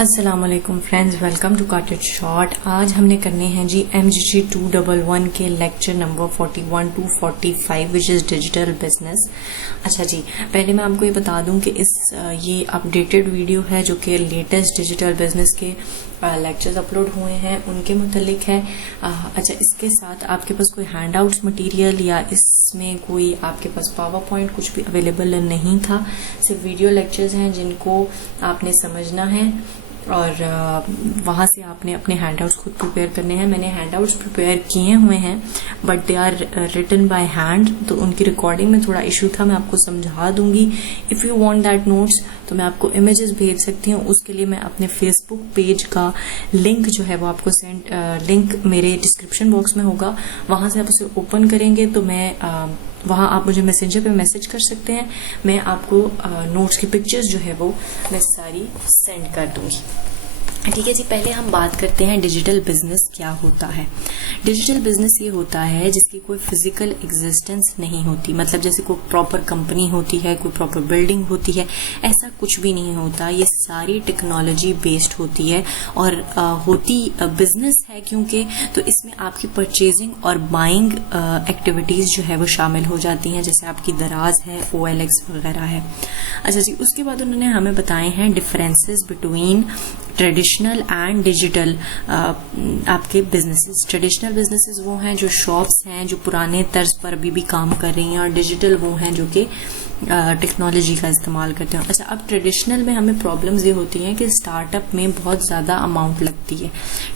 अस्सलाम वालेकुम friends, welcome to cut it short. आज हमने करने हैं जी MGG 211 के lecture number 41 to 45 which is digital business. अच्छा जी, पहले मैं आपको ये बता दूं कि ये अपडेटेड वीडियो है जो कि लेटेस्ट डिजिटल बिजनेस के लेक्चर्स अपलोड हुए हैं उनके मुतलिक है। अच्छा, इसके साथ आपके पास कोई हैंड आउट्स मटीरियल या इसमें कोई आपके पास पावर पॉइंट कुछ भी अवेलेबल नहीं था, सिर्फ वीडियो लेक्चर्स हैं जिनको आपने समझना है और वहाँ से आपने अपने हैंडआउट्स खुद प्रिपेयर करने हैं। मैंने हैंडआउट्स प्रिपेयर किए हुए हैं but they are written by hand, तो उनकी रिकॉर्डिंग में थोड़ा इशू था। मैं आपको समझा दूंगी। If you want that notes तो मैं आपको इमेजेस भेज सकती हूँ। उसके लिए मैं अपने फेसबुक पेज का लिंक जो है वो आपको लिंक मेरे डिस्क्रिप्शन बॉक्स में होगा, वहाँ से आप उसे ओपन करेंगे तो मैं वहाँ आप मुझे मैसेंजर पे मैसेज कर सकते हैं। मैं आपको नोट्स की पिक्चर्स जो है वो मैं सारी सेंड कर दूंगी। ठीक है जी, पहले हम बात करते हैं डिजिटल बिजनेस क्या होता है। डिजिटल बिजनेस ये होता है जिसकी कोई फिजिकल एग्जिस्टेंस नहीं होती, मतलब जैसे कोई प्रॉपर कंपनी होती है, कोई प्रॉपर बिल्डिंग होती है, ऐसा कुछ भी नहीं होता। ये सारी टेक्नोलॉजी बेस्ड होती है और होती बिजनेस है क्योंकि तो इसमें आपकी परचेजिंग और बाइंग एक्टिविटीज जो है वो शामिल हो जाती हैं, जैसे आपकी दराज है, OLX वगैरह है। अच्छा जी, उसके बाद उन्होंने हमें बताए हैं differences between traditional and digital आपके बिजनेसेस। ट्रेडिशनल बिजनेसेस वो हैं जो शॉप्स हैं जो पुराने तर्ज पर अभी भी काम कर रही हैं, और डिजिटल वो हैं जो कि टेक्नोलॉजी का इस्तेमाल करते हैं। अच्छा, अब ट्रेडिशनल में हमें प्रॉब्लम्स ये होती हैं कि स्टार्टअप में बहुत ज़्यादा अमाउंट लगती है।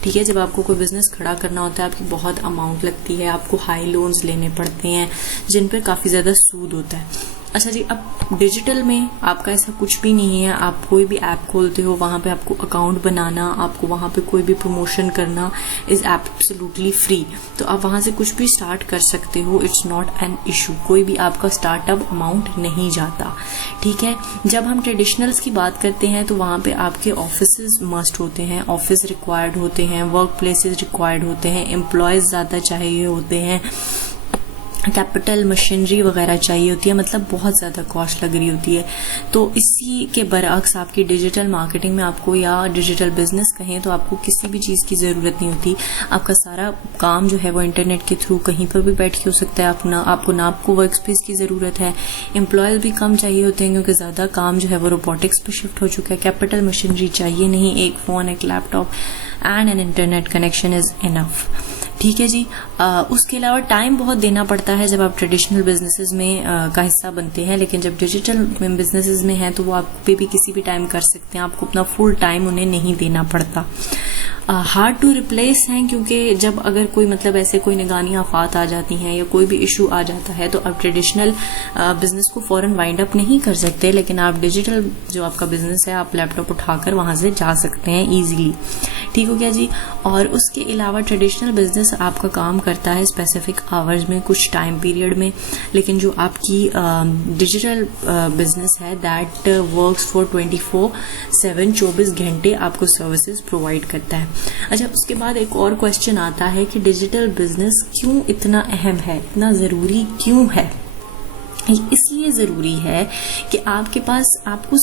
ठीक है, जब आपको कोई बिजनेस खड़ा करना होता है आपकी बहुत अमाउंट लगती है, आपको हाई लोन्स लेने पड़ते हैं जिन पर काफ़ी ज़्यादा सूद होता है। अच्छा जी, अब डिजिटल में आपका ऐसा कुछ भी नहीं है। आप कोई भी ऐप खोलते हो, वहाँ पे आपको अकाउंट बनाना, आपको वहाँ पे कोई भी प्रमोशन करना इज एब्सोल्युटली फ्री, तो आप वहाँ से कुछ भी स्टार्ट कर सकते हो। इट्स नॉट एन इशू, कोई भी आपका स्टार्टअप अमाउंट नहीं जाता। ठीक है, जब हम ट्रेडिशनल्स की बात करते हैं तो वहाँ पे आपके ऑफिसेज मस्ट होते हैं, ऑफिस रिक्वायर्ड होते हैं, वर्क प्लेसेज रिक्वायर्ड होते हैं, एम्प्लॉयज ज़्यादा चाहिए होते हैं, कैपिटल मशीनरी वगैरह चाहिए होती है, मतलब बहुत ज़्यादा कॉस्ट लग रही होती है। तो इसी के बरअक्स आपकी डिजिटल मार्केटिंग में आपको या डिजिटल बिजनेस कहें तो आपको किसी भी चीज़ की ज़रूरत नहीं होती। आपका सारा काम जो है वो इंटरनेट के थ्रू कहीं पर भी बैठ के हो सकता है। आपको वर्क स्पेस की ज़रूरत है, एम्प्लॉयज भी कम चाहिए होते हैं क्योंकि ज़्यादा काम जो है वो रोबोटिक्स पर शिफ्ट हो चुका है। कैपिटल मशीनरी चाहिए नहीं, एक फ़ोन, एक laptop and an internet connection is enough. ठीक है जी, उसके अलावा टाइम बहुत देना पड़ता है जब आप ट्रेडिशनल बिजनेसेस में का हिस्सा बनते हैं, लेकिन जब डिजिटल बिजनेसेस में हैं तो वो आप पे भी किसी भी टाइम कर सकते हैं, आपको अपना फुल टाइम उन्हें नहीं देना पड़ता। हार्ड टू रिप्लेस हैं क्योंकि जब अगर कोई मतलब ऐसे कोई निगरानी आफात आ जाती हैं या कोई भी इशू आ जाता है तो आप ट्रेडिशनल बिजनेस को फौरन वाइंड अप नहीं कर सकते, लेकिन आप डिजिटल जो आपका बिजनेस है आप लैपटॉप उठाकर वहां से जा सकते हैं इजीली। ठीक हो गया जी। और उसके अलावा ट्रेडिशनल बिजनेस आपका काम करता है स्पेसिफिक आवर्स में, कुछ टाइम पीरियड में, लेकिन जो आपकी डिजिटल बिजनेस है दैट वर्क्स फॉर 24/7, 24 घंटे आपको सर्विसेज प्रोवाइड करता है। अच्छा, उसके बाद एक और क्वेश्चन आता है कि डिजिटल बिजनेस क्यों इतना अहम है, इतना ज़रूरी क्यों है। इसलिए ज़रूरी है कि आपके पास आपको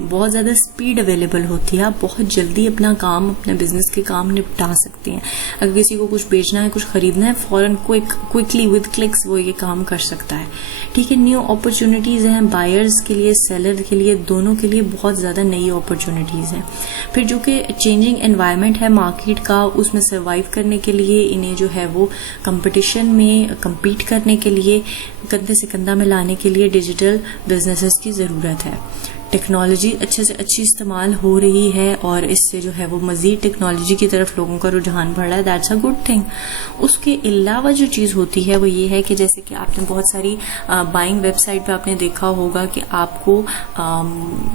बहुत ज़्यादा स्पीड अवेलेबल होती है। आप बहुत जल्दी अपना काम, अपने बिजनेस के काम निपटा सकते हैं। अगर किसी को कुछ बेचना है, कुछ खरीदना है, फौरन क्विकली विद क्लिक्स वो ये काम कर सकता है। ठीक है, न्यू अपॉर्चुनिटीज़ हैं बायर्स के लिए, सेलर के लिए, दोनों के लिए बहुत ज़्यादा नई अपॉर्चुनिटीज़ हैं। फिर जो कि चेंजिंग एनवायरनमेंट है मार्केट का, उसमें सर्वाइव करने के लिए इन्हें जो है वो कंपटीशन में कम्पीट करने के लिए, कंधे से कंधा मिलाने के लिए डिजिटल बिजनेसेस की ज़रूरत है। टेक्नोलॉजी अच्छे से अच्छी इस्तेमाल हो रही है और इससे जो है वो मज़ीद टेक्नोलॉजी की तरफ लोगों का रुझान बढ़ रहा है। That's a good thing. उसके अलावा जो चीज़ होती है वो ये है कि जैसे कि आपने बहुत सारी बाइंग वेबसाइट पे आपने देखा होगा कि आपको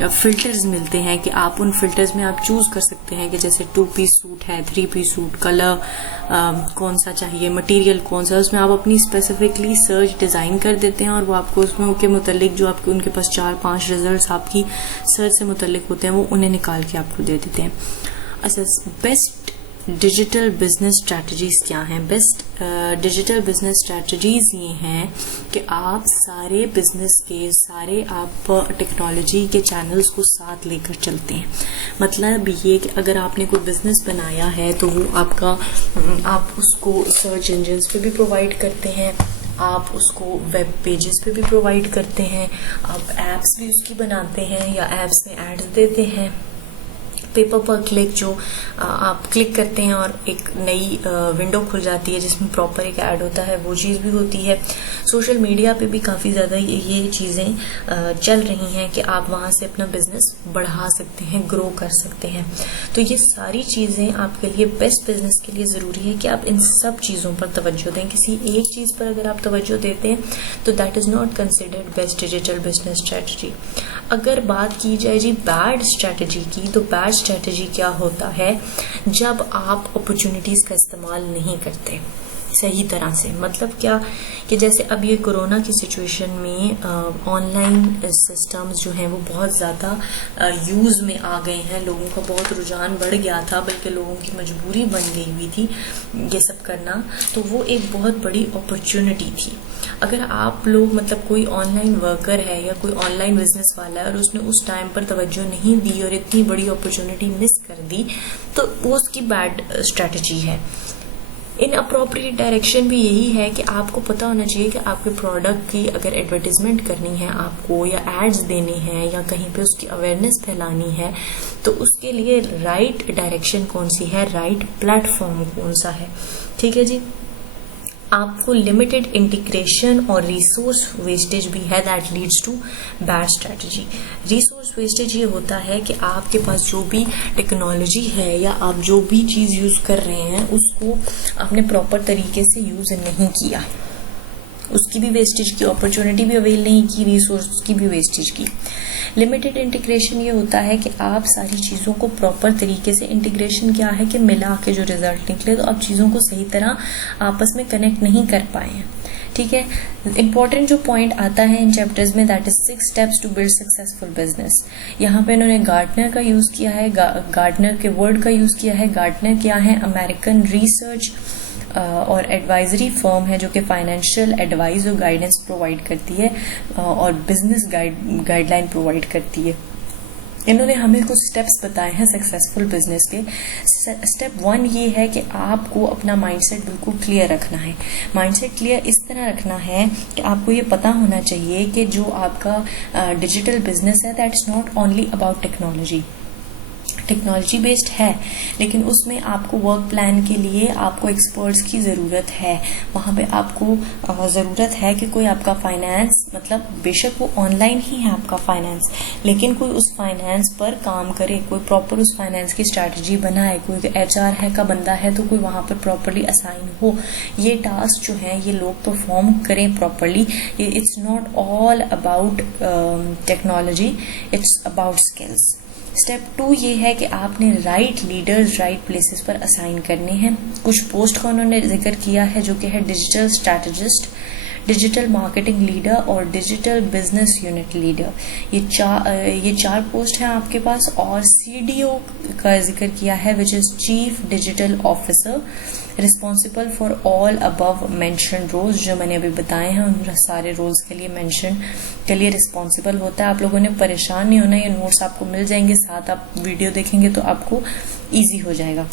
फिल्टर्स मिलते हैं कि आप उन फिल्टर्स में आप चूज़ कर सकते हैं कि जैसे 2 पीस सूट है, 3 पीस सूट, कलर कौन सा चाहिए, मटेरियल कौन सा, उसमें आप अपनी स्पेसिफिकली सर्च डिज़ाइन कर देते हैं और वो आपको उसमें के मुतालिक जो आपके उनके पास 4-5 रिजल्ट्स आपकी सर्च से मुतालिक होते हैं वो उन्हें निकाल के आपको दे देते हैं। अच्छा, बेस्ट डिजिटल बिजनेस स्ट्रैटेजीज क्या हैं। बेस्ट डिजिटल बिजनेस स्ट्रैटेजीज ये हैं कि आप सारे बिजनेस के सारे आप टेक्नोलॉजी के चैनल्स को साथ लेकर चलते हैं। मतलब ये कि अगर आपने कोई बिजनेस बनाया है तो वो आपका आप उसको सर्च इंजन्स पे भी प्रोवाइड करते हैं, आप उसको वेब पेजेस पे भी प्रोवाइड करते हैं, आप एप्स भी उसकी बनाते हैं या एप्स में एड्स देते हैं। पेपर पर क्लिक जो आप क्लिक करते हैं और एक नई विंडो खुल जाती है जिसमें प्रॉपर एक ऐड होता है, वो चीज़ भी होती है। सोशल मीडिया पे भी काफ़ी ज़्यादा ये चीज़ें चल रही हैं कि आप वहाँ से अपना बिजनेस बढ़ा सकते हैं, ग्रो कर सकते हैं। तो ये सारी चीज़ें आपके लिए बेस्ट बिजनेस के लिए ज़रूरी है कि आप इन सब चीज़ों पर तवज्जो दें। किसी एक चीज़ पर अगर आप तवज्जो देते हैं तो that is not considered best digital business strategy. अगर बात की जाए जी बैड स्ट्रैटेजी की, तो बैड स्ट्रैटेजी क्या होता है जब आप अपॉर्चुनिटीज का इस्तेमाल नहीं करते सही तरह से। मतलब क्या कि जैसे अब ये कोरोना की सिचुएशन में ऑनलाइन सिस्टम्स जो हैं वो बहुत ज़्यादा यूज़ में आ गए हैं, लोगों का बहुत रुझान बढ़ गया था, बल्कि लोगों की मजबूरी बन गई हुई थी ये सब करना। तो वो एक बहुत बड़ी अपॉर्चुनिटी थी। अगर आप लोग मतलब कोई ऑनलाइन वर्कर है या कोई ऑनलाइन बिजनेस वाला है और उसने उस टाइम पर तवज्जो नहीं दी और इतनी बड़ी अपॉर्चुनिटी मिस कर दी, तो वो उसकी बैड स्ट्रैटेजी है। इन अप्रोप्रिएट डायरेक्शन भी यही है कि आपको पता होना चाहिए कि आपके प्रोडक्ट की अगर एडवर्टीजमेंट करनी है आपको, या एड्स देने हैं, या कहीं पे उसकी अवेयरनेस फैलानी है, तो उसके लिए राइट डायरेक्शन कौन सी है, राइट प्लेटफॉर्म कौन सा है। ठीक है जी। आपको लिमिटेड इंटीग्रेशन और रिसोर्स वेस्टेज भी है, that leads to bad strategy. Resource wastage ये होता है कि आपके पास जो भी टेक्नोलॉजी है या आप जो भी चीज़ यूज़ कर रहे हैं उसको आपने प्रॉपर तरीके से यूज़ नहीं किया, उसकी भी वेस्टेज की, अपॉर्चुनिटी भी अवेल नहीं की, रिसोर्स की भी वेस्टेज की। लिमिटेड इंटीग्रेशन ये होता है कि आप सारी चीज़ों को प्रॉपर तरीके से, इंटीग्रेशन क्या है कि मिला के जो रिजल्ट निकले, तो आप चीज़ों को सही तरह आपस में कनेक्ट नहीं कर पाए हैं। ठीक है। इंपॉर्टेंट जो पॉइंट आता है इन चैप्टर्स में, that is 6 steps to build successful business. यहाँ पे इन्होंने गार्टनर का यूज़ किया है, गार्टनर के वर्ड का यूज़ किया है। गार्टनर क्या है, अमेरिकन रिसर्च और एडवाइजरी फर्म है जो कि फाइनेंशियल एडवाइस और गाइडेंस प्रोवाइड करती है और बिजनेस गाइडलाइन प्रोवाइड करती है। इन्होंने हमें कुछ स्टेप्स बताए हैं सक्सेसफुल बिजनेस के। स्टेप 1 ये है कि आपको अपना माइंडसेट बिल्कुल क्लियर रखना है। माइंडसेट क्लियर इस तरह रखना है कि आपको ये पता होना चाहिए कि जो आपका डिजिटल बिजनेस है, that is not only about technology. Technology based है, लेकिन उसमें आपको वर्क प्लान के लिए आपको एक्सपर्ट्स की ज़रूरत है। वहाँ पे आपको ज़रूरत है कि कोई आपका फाइनेंस, मतलब बेशक वो ऑनलाइन ही है आपका फाइनेंस, लेकिन कोई उस फाइनेंस पर काम करे, कोई प्रॉपर उस फाइनेंस की स्ट्रैटेजी बनाए। कोई HR है का बंदा है तो कोई वहाँ पर प्रॉपरली असाइन हो। ये टास्क जो है ये लोग परफॉर्म करें properly. It's not all about technology, it's about skills. Step 2 ये है कि आपने राइट लीडर्स राइट प्लेसेस पर असाइन करने हैं। कुछ पोस्ट का उन्होंने जिक्र किया है जो कि है digital strategist, digital marketing leader और डिजिटल बिजनेस यूनिट लीडर। ये चार पोस्ट हैं आपके पास। और CDO का जिक्र किया है, which is chief digital officer, responsible for all above mention roles. जो मैंने अभी बताए हैं उन सारे रोल्स के लिए मेंशन के लिए रिस्पॉन्सिबल होता है। आप लोगों ने परेशान नहीं होना, ये नोट्स आपको मिल जाएंगे, साथ आप वीडियो देखेंगे तो आपको ईजी हो जाएगा।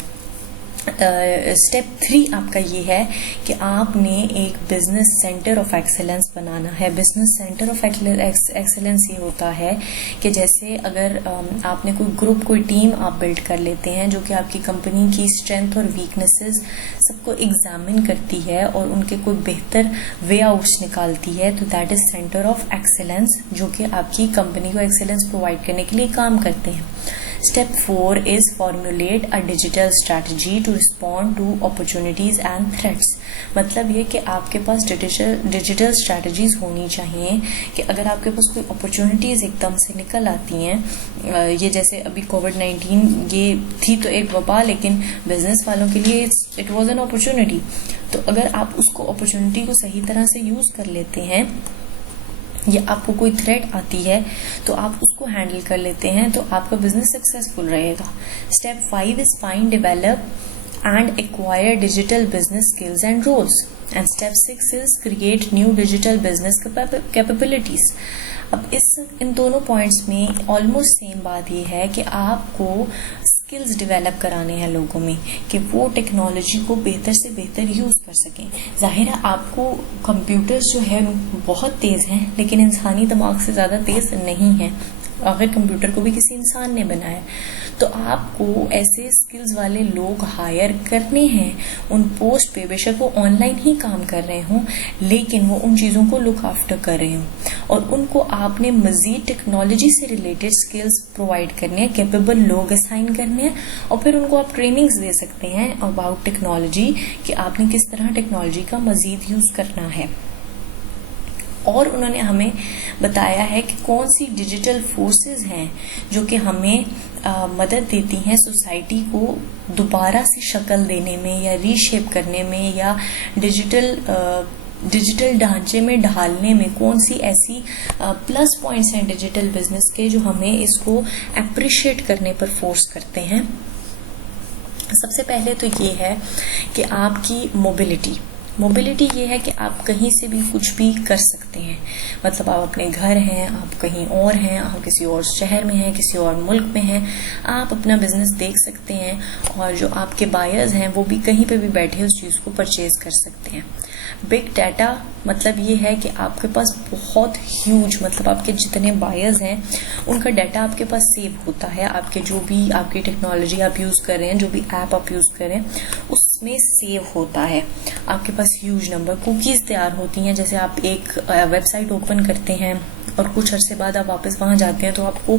स्टेप 3 आपका ये है कि आपने एक बिजनेस सेंटर ऑफ एक्सेलेंस बनाना है। बिजनेस सेंटर ऑफ एक्सेलेंस ये होता है कि जैसे अगर आपने कोई ग्रुप, कोई टीम आप बिल्ड कर लेते हैं जो कि आपकी कंपनी की स्ट्रेंथ और वीकनेसेस सबको एग्जामिन करती है और उनके कोई बेहतर वे आउट्स निकालती है, तो that is centre of excellence, जो कि आपकी कंपनी को एक्सेलेंस प्रोवाइड करने के लिए काम करते हैं। Step 4 is formulate a digital strategy to respond to opportunities and threats। मतलब ये कि आपके पास डिजिटल स्ट्रैटेजीज होनी चाहिए कि अगर आपके पास कोई अपॉर्चुनिटीज एकदम से निकल आती हैं, ये जैसे अभी कोविड-19 ये थी तो एक वबा, लेकिन बिजनेस वालों के लिए इट वाज एन अपॉर्चुनिटी। तो अगर आप उसको अपॉर्चुनिटी को सही तरह से यूज कर लेते हैं, या आपको कोई थ्रेट आती है तो आप उसको हैंडल कर लेते हैं, तो आपका बिजनेस सक्सेसफुल रहेगा। Step 5 is find, develop and acquire digital business skills and roles. And step 6 is create new digital business capabilities. अब इन दोनों पॉइंट्स में ऑलमोस्ट सेम बात ये है कि आपको स्किल्स डेवलप कराने हैं लोगों में कि वो टेक्नोलॉजी को बेहतर से बेहतर यूज़ कर सकें। जाहिर है आपको कंप्यूटर्स जो है बहुत तेज़ हैं, लेकिन इंसानी दिमाग से ज़्यादा तेज़ नहीं है। अगर कंप्यूटर को भी किसी इंसान ने बनाया, तो आपको ऐसे स्किल्स वाले लोग हायर करने हैं उन पोस्ट पे, बेशक वो ऑनलाइन ही काम कर रहे हों, लेकिन वो उन चीज़ों को लुक आफ्टर कर रहे हों, और उनको आपने मजीद टेक्नोलॉजी से रिलेटेड स्किल्स प्रोवाइड करने हैं, कैपेबल लोग असाइन करने हैं, और फिर उनको आप ट्रेनिंग्स दे सकते हैं अबाउट टेक्नोलॉजी कि आपने किस तरह टेक्नोलॉजी का मजीद यूज़ करना है। और उन्होंने हमें बताया है कि कौन सी डिजिटल फोर्सेस हैं जो कि हमें मदद देती हैं सोसाइटी को दोबारा से शक्ल देने में या रीशेप करने में या डिजिटल ढांचे में ढालने में। कौन सी ऐसी प्लस पॉइंट्स हैं डिजिटल बिजनेस के जो हमें इसको अप्रिशिएट करने पर फोर्स करते हैं। सबसे पहले तो ये है कि आपकी मोबिलिटी ये है कि आप कहीं से भी कुछ भी कर सकते हैं। मतलब आप अपने घर हैं, आप कहीं और हैं, आप किसी और शहर में हैं, किसी और मुल्क में हैं, आप अपना बिजनेस देख सकते हैं, और जो आपके बायर्स हैं वो भी कहीं पे भी बैठे उस चीज़ को परचेज कर सकते हैं। बिग डाटा मतलब ये है कि आपके पास बहुत ह्यूज, मतलब आपके जितने बायर्स हैं उनका डाटा आपके पास सेव होता है। आपके जो भी आपकी टेक्नोलॉजी आप यूज़ कर रहे हैं, जो भी ऐप आप यूज़ कर रहे हैं, उसमें सेव होता है। आपके पास ह्यूज नंबर कुकीज़ तैयार होती हैं। जैसे आप एक वेबसाइट ओपन करते हैं और कुछ अरसे बाद आप वापस वहाँ जाते हैं तो आपको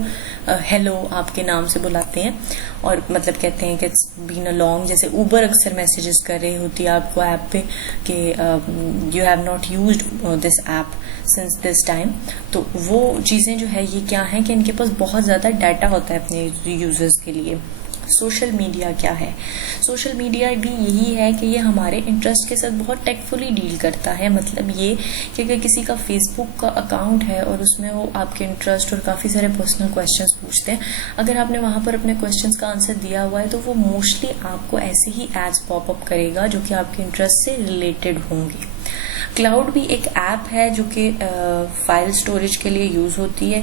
हेलो आपके नाम से बुलाते हैं, और मतलब कहते हैं कि इट्स बीन अ लॉन्ग। जैसे ऊबर अक्सर मैसेजेस कर रही होती है आपको ऐप पे कि you have not used this app since this time. तो वो चीज़ें जो है ये क्या है कि इनके पास बहुत ज़्यादा डाटा होता है अपने यूजर्स के लिए। सोशल मीडिया क्या है? सोशल मीडिया भी यही है कि ये हमारे इंटरेस्ट के साथ बहुत टेक्टफुली डील करता है। मतलब ये कि अगर किसी का फेसबुक का अकाउंट है और उसमें वो आपके इंटरेस्ट और काफ़ी सारे पर्सनल क्वेश्चंस पूछते हैं, अगर आपने वहाँ पर अपने क्वेश्चंस का आंसर दिया हुआ है तो वो मोस्टली आपको ऐसे ही एड्स पॉपअप करेगा जो कि आपके इंटरेस्ट से रिलेटेड होंगे। क्लाउड भी एक ऐप है जो कि फाइल स्टोरेज के लिए यूज़ होती है,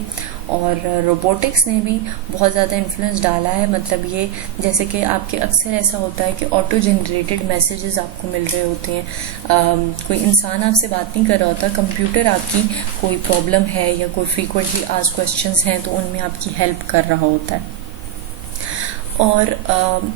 और रोबोटिक्स ने भी बहुत ज़्यादा इन्फ्लुएंस डाला है। मतलब ये जैसे कि आपके अक्सर ऐसा होता है कि ऑटो जनरेटेड मैसेजेस आपको मिल रहे होते हैं। कोई इंसान आपसे बात नहीं कर रहा होता, कंप्यूटर आपकी कोई प्रॉब्लम है या कोई फ्रीक्वेंटली आस्क्ड क्वेश्चंस हैं तो उनमें आपकी हेल्प कर रहा होता है। और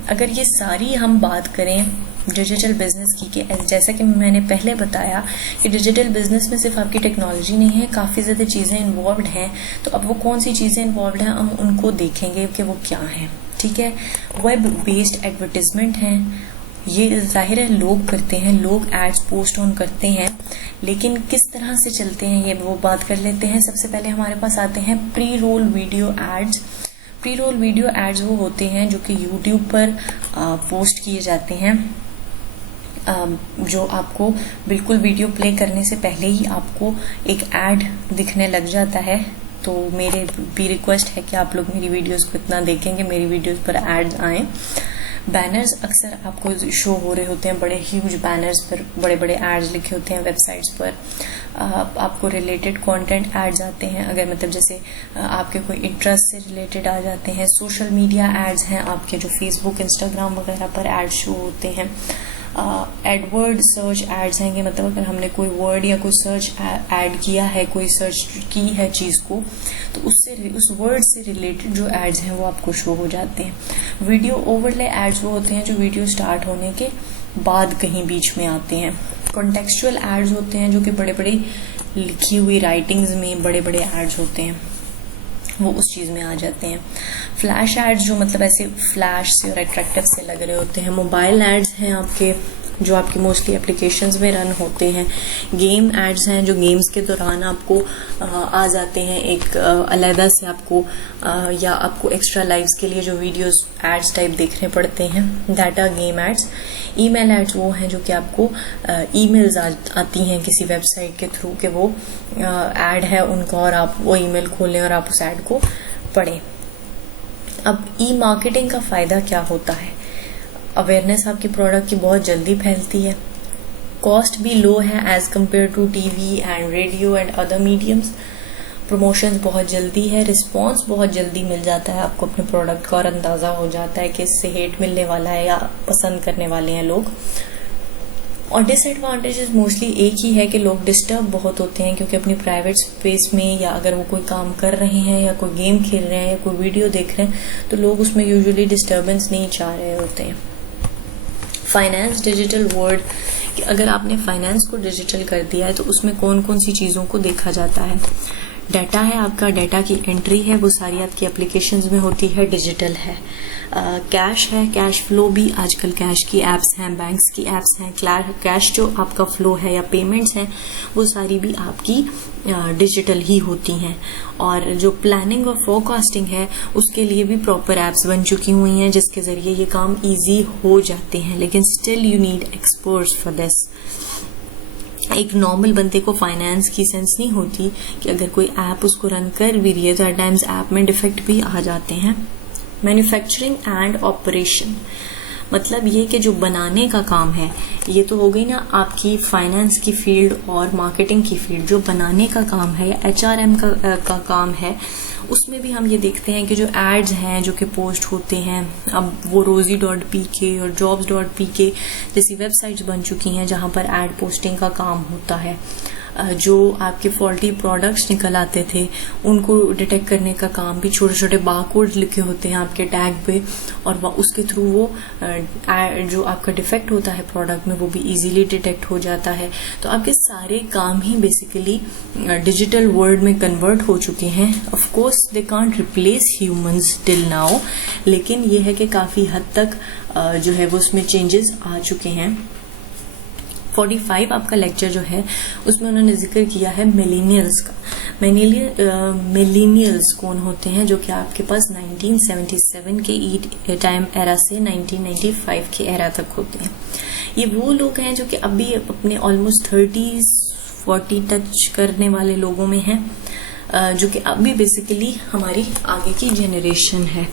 अगर ये सारी हम बात करें डिजिटल बिजनेस की, कि जैसा कि मैंने पहले बताया कि डिजिटल बिजनेस में सिर्फ आपकी टेक्नोलॉजी नहीं है, काफ़ी ज़्यादा चीज़ें इन्वॉल्व हैं। तो अब वो कौन सी चीज़ें इन्वॉल्व हैं हम उनको देखेंगे कि वो क्या हैं। ठीक है, वेब बेस्ड एडवर्टीजमेंट हैं। ये जाहिर है लोग करते हैं, लोग एड्स पोस्ट ऑन करते हैं, लेकिन किस तरह से चलते हैं ये वो बात कर लेते हैं। सबसे पहले हमारे पास आते हैं pre roll video ads. Pre roll video ads वो होते हैं जो कि यूट्यूब पर पोस्ट किए जाते हैं, जो आपको बिल्कुल वीडियो प्ले करने से पहले ही आपको एक ऐड दिखने लग जाता है। तो मेरे भी रिक्वेस्ट है कि आप लोग मेरी वीडियोस को इतना देखेंगे, मेरी वीडियोस पर एड्स आएँ। बैनर्स अक्सर आपको शो हो रहे होते हैं, बड़े ह्यूज बैनर्स पर बड़े बड़े एड्स लिखे होते हैं वेबसाइट्स पर। आपको रिलेटेड कंटेंट एड्स आते हैं, अगर मतलब जैसे आपके कोई इंटरेस्ट से रिलेटेड आ जाते हैं। सोशल मीडिया एड्स हैं आपके, जो फेसबुक इंस्टाग्राम वगैरह पर एड्स शो होते हैं। एडवर्ड सर्च एड्स हैं, मतलब अगर हमने कोई वर्ड या कोई सर्च ऐड किया है, कोई सर्च की है चीज़ को, तो उससे उस वर्ड से रिलेटेड जो एड्स हैं वो आपको शो हो जाते हैं। वीडियो ओवरले एड्स वो होते हैं जो वीडियो स्टार्ट होने के बाद कहीं बीच में आते हैं। कॉन्टेक्चुअल एड्स होते हैं जो कि बड़े बड़े लिखी हुई राइटिंग्स में बड़े बड़े एड्स होते हैं, वो उस चीज़ में आ जाते हैं। फ्लैश एड्स जो मतलब ऐसे फ्लैश से और अट्रैक्टिव से लग रहे होते हैं। मोबाइल एड्स हैं आपके, जो आपकी मोस्टली एप्लीकेशंस में रन होते हैं। गेम एड्स हैं जो गेम्स के दौरान आपको आ जाते हैं, एक अलहदा से आपको या आपको एक्स्ट्रा लाइव्स के लिए जो वीडियोस एड्स टाइप देखने पड़ते हैं, that are game ads. Email ads वो हैं जो कि आपको ईमेल्स आती हैं किसी वेबसाइट के थ्रू कि वो ऐड है उनका और आप वो ईमेल खोलें और आप उस ऐड को पढ़ें। अब ई मार्केटिंग का फ़ायदा क्या होता है? अवेयरनेस आपके प्रोडक्ट की बहुत जल्दी फैलती है, कॉस्ट भी लो है as compare to TV and radio and other mediums, promotions बहुत जल्दी है, रिस्पॉन्स बहुत जल्दी मिल जाता है आपको अपने प्रोडक्ट का और अंदाज़ा हो जाता है कि इससे हेट मिलने वाला है या पसंद करने वाले हैं लोग। और डिसएडवांटेजेस मोस्टली एक ही है कि लोग डिस्टर्ब बहुत होते हैं, क्योंकि अपनी प्राइवेट स्पेस में या अगर वो कोई काम कर रहे हैं या कोई गेम खेल रहे हैं या कोई वीडियो देख रहे हैं तो लोग उसमें यूजुअली डिस्टर्बेंस नहीं चाह रहे होते हैं। फाइनेंस डिजिटल वर्ल्ड, कि अगर आपने फाइनेंस को डिजिटल कर दिया है तो उसमें कौन कौन सी चीज़ों को देखा जाता है। डाटा है आपका, डाटा की एंट्री है, वो सारी आपकी एप्लीकेशंस में होती है, डिजिटल है। कैश है, कैश फ्लो भी आजकल कैश की एप्स हैं, बैंक्स की एप्स हैं, कैश जो आपका फ्लो है या पेमेंट्स हैं वो सारी भी आपकी डिजिटल ही होती हैं। और जो प्लानिंग और फोरकास्टिंग है उसके लिए भी प्रॉपर एप्स बन चुकी हुई हैं जिसके ज़रिए ये काम ईजी हो जाते हैं, लेकिन still you need experts for this. एक नॉर्मल बंदे को फाइनेंस की सेंस नहीं होती कि अगर कोई ऐप उसको रन कर भी रही है तो एट टाइम्स ऐप में डिफेक्ट भी आ जाते हैं। मैन्युफैक्चरिंग एंड ऑपरेशन, मतलब ये कि जो बनाने का काम है, ये तो हो गई ना आपकी फाइनेंस की फील्ड और मार्केटिंग की फील्ड। जो बनाने का काम है या HRM का काम है, उसमें भी हम ये देखते हैं कि जो एड्स हैं जो कि पोस्ट होते हैं, अब वो rosie.pk और jobs.pk जैसी वेबसाइट्स बन चुकी हैं जहां पर एड पोस्टिंग का काम होता है। जो आपके फॉल्टी प्रोडक्ट्स निकल आते थे उनको डिटेक्ट करने का काम भी, छोटे छोटे बारकोड लिखे होते हैं आपके टैग पे और उसके थ्रू वो जो आपका डिफेक्ट होता है प्रोडक्ट में वो भी इजीली डिटेक्ट हो जाता है। तो आपके सारे काम ही बेसिकली डिजिटल वर्ल्ड में कन्वर्ट हो चुके हैं। Of course they can't replace humans till now, लेकिन ये है कि काफ़ी हद तक जो है वो उसमें चेंजेस आ चुके हैं। 45 आपका लेक्चर जो है उसमें उन्होंने जिक्र किया है मिलेनियल्स का। मिलेनियल्स कौन होते हैं? जो कि आपके पास 1977 के टाइम एरा से 1995 के एरा तक होते हैं। ये वो लोग हैं जो कि अभी अपने ऑलमोस्ट 30-40 टच करने वाले लोगों में हैं, जो कि अभी बेसिकली हमारी आगे की जनरेशन है।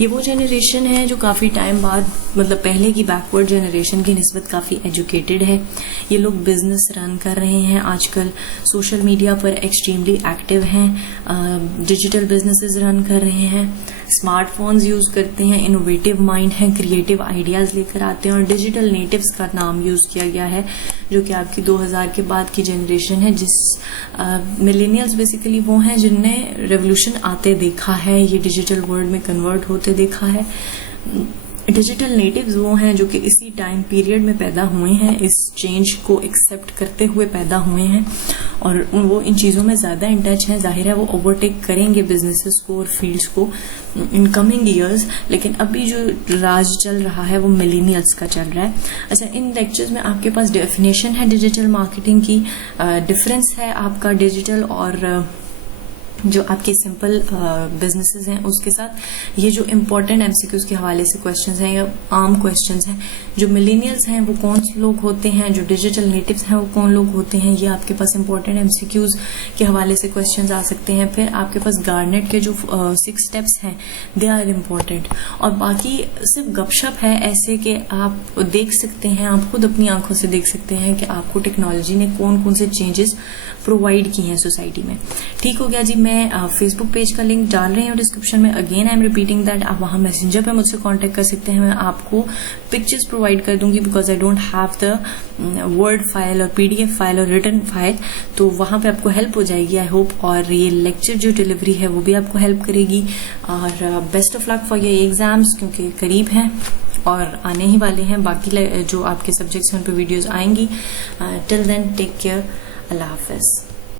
ये वो जनरेशन है जो काफ़ी टाइम बाद, मतलब पहले की बैकवर्ड जनरेशन की निस्बत काफ़ी एजुकेटेड है। ये लोग बिजनेस रन कर रहे हैं आजकल, सोशल मीडिया पर एक्सट्रीमली एक्टिव हैं, डिजिटल बिजनेसेस रन कर रहे हैं, स्मार्टफोन्स यूज़ करते हैं, इनोवेटिव माइंड है, क्रिएटिव आइडियाज़ लेकर आते हैं और डिजिटल नेटिव्स का नाम यूज़ किया गया है जो कि आपकी 2000 के बाद की जनरेशन है। जिस मिलेनियल्स बेसिकली वो हैं जिनने रेवोल्यूशन आते देखा है, ये डिजिटल वर्ल्ड में कन्वर्ट होते देखा है। डिजिटल नेटिव्स वो हैं जो कि इसी टाइम पीरियड में पैदा हुए हैं, इस चेंज को एक्सेप्ट करते हुए पैदा हुए हैं और वो इन चीज़ों में ज़्यादा इन टच हैं। जाहिर है वो ओवरटेक करेंगे बिजनेसेस को और फील्ड्स को इन कमिंग ईयर्स, लेकिन अभी जो राज चल रहा है वो मिलेनियल्स का चल रहा है। अच्छा, इन लेक्चर्स में आपके पास डेफिनेशन है डिजिटल मार्केटिंग की, डिफरेंस है आपका डिजिटल और जो आपके सिंपल बिजनेसेस हैं उसके साथ। ये जो इम्पोर्टेंट एमसीक्यूज के हवाले से क्वेश्चंस हैं या आम क्वेश्चंस हैं, जो मिलेनियल्स हैं वो कौन से लोग होते हैं, जो डिजिटल नेटिव्स हैं वो कौन लोग होते हैं, ये आपके पास इम्पोर्टेंट एमसीक्यूज के हवाले से क्वेश्चंस आ सकते हैं। फिर आपके पास गार्नेट के जो 6 स्टेप्स हैं दे आर इम्पोर्टेंट, और बाकी सिर्फ गपशप है ऐसे कि आप देख सकते हैं, आप खुद अपनी आंखों से देख सकते हैं कि आपको टेक्नोलॉजी ने कौन कौन से चेंजेस प्रोवाइड की हैं सोसाइटी में। ठीक हो गया जी, मैं फेसबुक पेज का लिंक डाल रही हूँ डिस्क्रिप्शन में। Again I am repeating that आप वहाँ मैसेंजर पे मुझसे कांटेक्ट कर सकते हैं, मैं आपको पिक्चर्स प्रोवाइड कर दूंगी because I don't have the word file और PDF फाइल और रिटन फाइल, तो वहाँ पे आपको हेल्प हो जाएगी आई होप। और ये लेक्चर जो डिलीवरी है वो भी आपको हेल्प करेगी। और best of luck for your exams, क्योंकि करीब हैं और आने ही वाले हैं। बाकी जो आपके सब्जेक्ट्स हैं उन पर वीडियोज आएंगी। टिल देन टेक केयर, अल्लाह हाफिज।